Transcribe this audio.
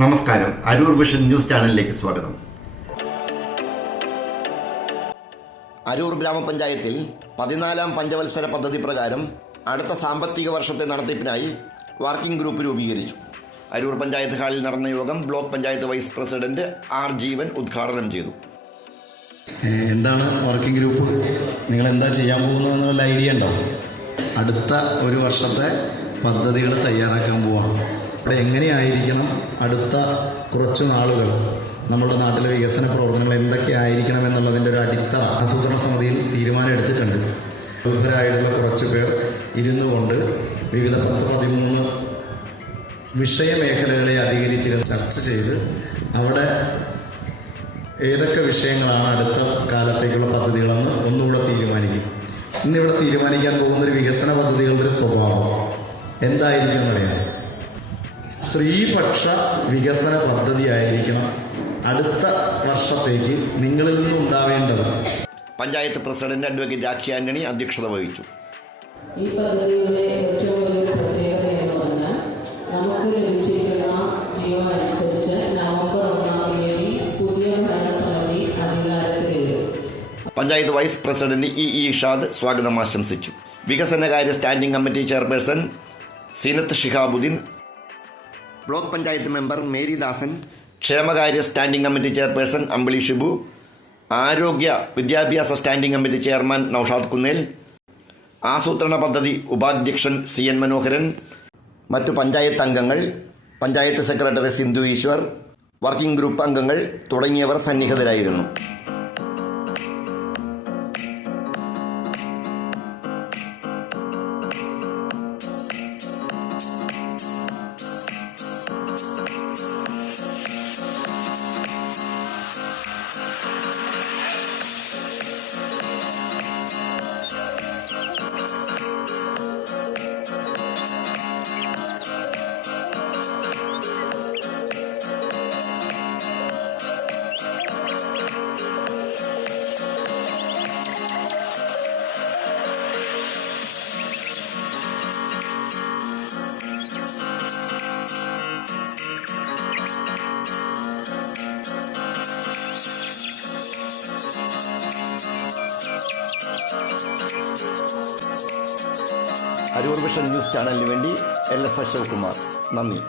നമസ്കാരം, Aroor vision news ചാനലിലേക്ക് സ്വാഗതം. അരൂർ ഗ്രാമപഞ്ചായത്തിൽ 14-ാം പഞ്ചവത്സര പദ്ധതി പ്രകാരം അടുത്ത സാമ്പത്തിക വർഷത്തെ നടത്തിപ്പിനായി വർക്കിംഗ് ഗ്രൂപ്പ് രൂപീകരിച്ചു. അരൂർ പഞ്ചായത്ത് ഹാളിൽ നടന്ന യോഗം block panchayat vice president R Jeevan ഉദ്ഘാടനം ചെയ്തു. എന്താണ് വർക്കിംഗ് ഗ്രൂപ്പ്? നിങ്ങൾ എന്താ ചെയ്യാൻ പോകുന്നതെന്നുള്ള ഐഡിയ ഉണ്ടോ? അടുത്ത ഒരു വർഷത്തെ പദ്ധതികൾ തയ്യാറാക്കാൻ പോവാം. അവിടെ എങ്ങനെയായിരിക്കണം അടുത്ത കുറച്ച് നാളുകൾ നമ്മുടെ നാട്ടിലെ വികസന പ്രവർത്തനങ്ങൾ എന്തൊക്കെ ആയിരിക്കണം എന്നുള്ളതിൻ്റെ ഒരു അടിത്തറ ആസൂത്രണ സമിതിയിൽ തീരുമാനം എടുത്തിട്ടുണ്ട്. പ്രഗത്ഭരായിട്ടുള്ള കുറച്ച് പേർ ഇരുന്നു കൊണ്ട് വിവിധ 13 വിഷയമേഖലകളെ അധികരിച്ചിരുന്ന് ചർച്ച ചെയ്ത് അവിടെ ഏതൊക്കെ വിഷയങ്ങളാണ് അടുത്ത കാലത്തേക്കുള്ള പദ്ധതികളെന്ന് ഒന്നുകൂടെ തീരുമാനിക്കും. ഇന്നിവിടെ തീരുമാനിക്കാൻ പോകുന്നൊരു വികസന പദ്ധതികളുടെ ഒരു സ്വഭാവം എന്തായിരിക്കും അറിയാം. സ്ത്രീപക്ഷ വികസന പദ്ധതി ആയിരിക്കണം അടുത്ത വർഷത്തേക്ക് നിങ്ങളിൽ നിന്നും ഉണ്ടാവേണ്ടത്. പഞ്ചായത്ത് പ്രസിഡന്റ് അഡ്വക്കേറ്റ് രാഖി ആന്റണി അധ്യക്ഷത വഹിച്ചു. ഈ പദ്ധതിയുടെ ഏറ്റവും വലിയ പ്രത്യേകത എന്ന് പറഞ്ഞാൽ നമുക്ക് ലഭിച്ചിരിക്കുന്ന ജീവൻ അനുസരിച്ച് നവംബർ 1-ാം തീയതി പുതിയ ഭരണസമിതി അധികാരത്തിലേറും. Panchayat vice president E Ishad സ്വാഗതം ആശംസിച്ചു. വികസനകാര്യ standing committee chairperson Seenath Shihabuddin, block panchayat member Mary Dasan, ക്ഷേമകാര്യ standing committee chairperson Ambili Shibu, ആരോഗ്യ വിദ്യാഭ്യാസ standing committee chairman Noushad Kunnel, ആസൂത്രണ പദ്ധതി ഉപാധ്യക്ഷൻ CN മനോഹരൻ, മറ്റു പഞ്ചായത്ത് അംഗങ്ങൾ, panchayat secretary Sindhu Eshwar, working group അംഗങ്ങൾ തുടങ്ങിയവർ സന്നിഹിതരായിരുന്നു. അരൂർ വിഷൻ ന്യൂസ് ചാനലിന് വേണ്ടി LS അശോക് കുമാർ. നന്ദി.